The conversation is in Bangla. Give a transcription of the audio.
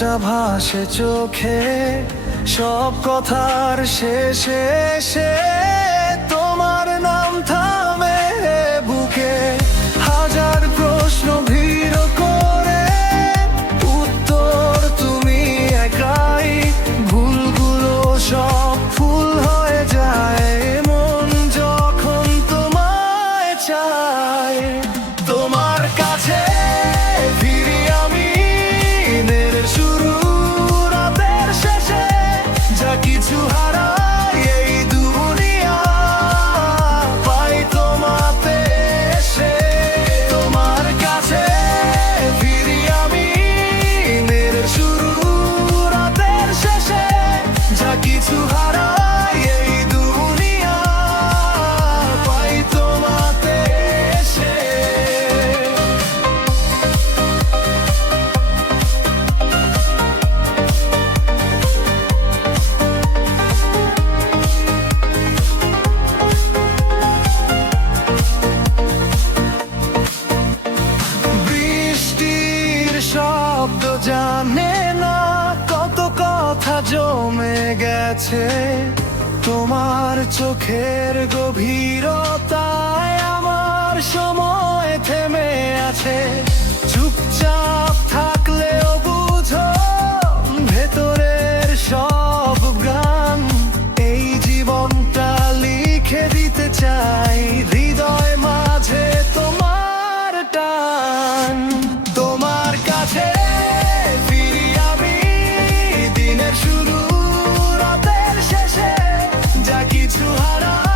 আকাশটা ভাসে চোখে, সব কথার শেষে এসে তোমার নাম থামে বুকে। হাজার প্রশ্ন ভিড় করে উত্তর তুমি একাই, ভুলগুলো সব ফুল হয়ে যায় মন যখন তোমায় চায়। তোমার কাছে ফিরি আমি, দিনের শুরু রাতের শেষে, যা কিছু হারাই এই দুনিয়া পাই তোমাতে এসে। তোমার কাছে ফিরি আমি, দিনের শুরু রাতের শেষে, যা কিছু হারাই এই দুনিয়া পাই তোমাতে এসে। বৃষ্টির শব্দ জানে না, কত কথা জমে গেছে তোমার চোখের গভীরতায়। আমার সময় থেমে আছে, চুপচাপ থাকলেও বুঝো ভেতরের সব গান। এই জীবনটা লিখে দিতে চাই হৃদয় মাঝে তোমার টান। তোমার কাছে ফিরি আমি, দিনের শুরু রাতের শেষে, যা কিছু হারাই